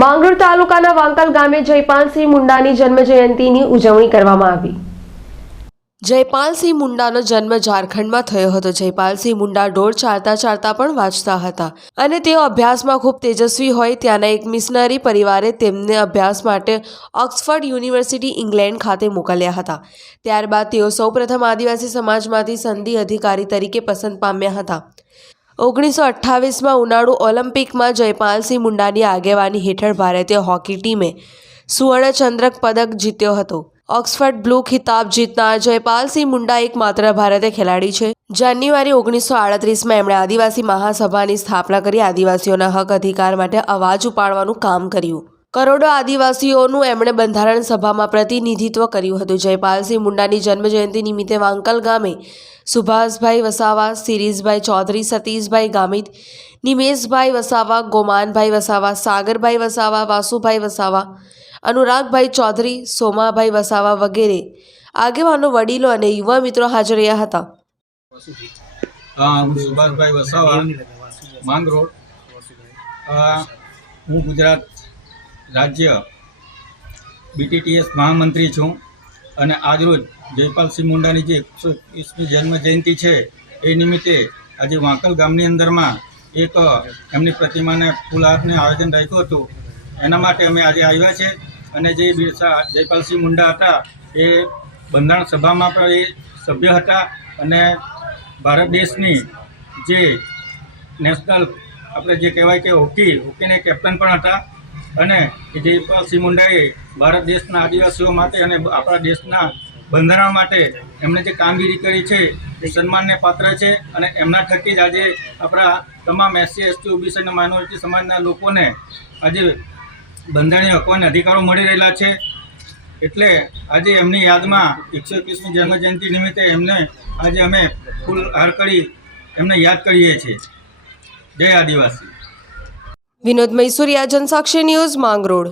માંગરોળ તાલુકાના વાંકલ ગામે જયપાલસિંહ મુંડાની જન્મ જયંતિની ઉજવણી કરવામાં આવી. જયપાલસિંહ મુંડાનો જન્મ ઝારખંડમાં થયો હતો. જયપાલસિંહ મુંડા ઢોર ચાલતા ચાલતા પણ વાંચતા હતા અને તેઓ અભ્યાસમાં ખૂબ તેજસ્વી હોય ત્યાંના એક મિશનરી પરિવારે તેમને અભ્યાસ માટે ઓક્સફર્ડ યુનિવર્સિટી ઇંગ્લેન્ડ ખાતે મોકલ્યા હતા. ત્યારબાદ તેઓ સૌપ્રથમ આદિવાસી સમાજમાંથી સંધિ અધિકારી તરીકે પસંદ પામ્યા હતા. ઓગણીસો અઠ્ઠાવીસમાં ઉનાળુ ઓલિમ્પિકમાં જયપાલસિંહ મુંડાની આગેવાની હેઠળ ભારતીય હોકી ટીમે સુવર્ણચંદ્રક પદક જીત્યો હતો. ઓક્સફર્ડ બ્લુ ખિતાબ જીતનાર જયપાલસિંહ મુંડા એકમાત્ર ભારતીય ખેલાડી છે. જાન્યુઆરી ઓગણીસો આડત્રીસમાં એમણે આદિવાસી મહાસભાની સ્થાપના કરી આદિવાસીઓના હક અધિકાર માટે અવાજ ઉપાડવાનું કામ કર્યું. કરોડો આદિવાસીઓનું એમણે બંધારણ સભામાં પ્રતિનિધિત્વ કર્યું હતું. જયપાલસિંહ મુંડાની જન્મજયંતિ નિમિત્તે વાંકલ ગામે સુભાષભાઈ વસાવા સિરીઝભાઈ ચૌધરી, સતીશભાઈ ગામિત, નિમેશભાઈ વસાવા, ગોમાનભાઈ વસાવા, સાગરભાઈ વસાવા, વાસુભાઈ વસાવા, અનુરાગભાઈ ચૌધરી, સોમાભાઈ વસાવા વગેરે આગેવાનો, વડીલો અને યુવા મિત્રો હાજર રહ્યા હતા. સુભાષભાઈ વસાવા માંગરોડ હું ગુજરાત રાજ્ય બીટીટીએસ મહામંત્રી છું અને આજરોજ જયપાલસિંહ મુંડાની જે એકસો વીસમી જન્મ જયંતિ છે, એ નિમિત્તે આજે વાંકલ ગામની અંદરમાં એક એમની પ્રતિમાને ફૂલહારને આયોજન રાખ્યું હતું. એના માટે અમે આજે આવ્યા છે અને જે બિરસા જયપાલસિંહ મુંડા હતા, એ બંધારણ સભામાં પણ એ સભ્ય હતા અને ભારત દેશની જે નેશનલ આપણે જે કહેવાય કે હોકી, હોકીને કેપ્ટન પણ હતા. અને જયપાલસિંહ મુંડાએ ભારત દેશના આદિવાસીઓ માટે અને આપણા દેશના બંધારણ માટે એમણે જે કામગીરી કરી છે એ સન્માનને પાત્ર છે અને એમના થકી જ આજે આપણા તમામ એસસી, એસટી, ઓબીસી અને માઇનોરિટી સમાજના લોકોને આજે બંધારણીય હકો અને અધિકારો મળી રહેલા છે. એટલે આજે એમની યાદમાં એકસો એકવીસમી જન્મજયંતિ નિમિત્તે એમને આજે અમે ફૂલ હાર કરી એમને યાદ કરીએ છીએ. જય આદિવાસી. વિનોદ મૈસુરિયા જનસાક્ષી ન્યૂઝ માંગરોળ.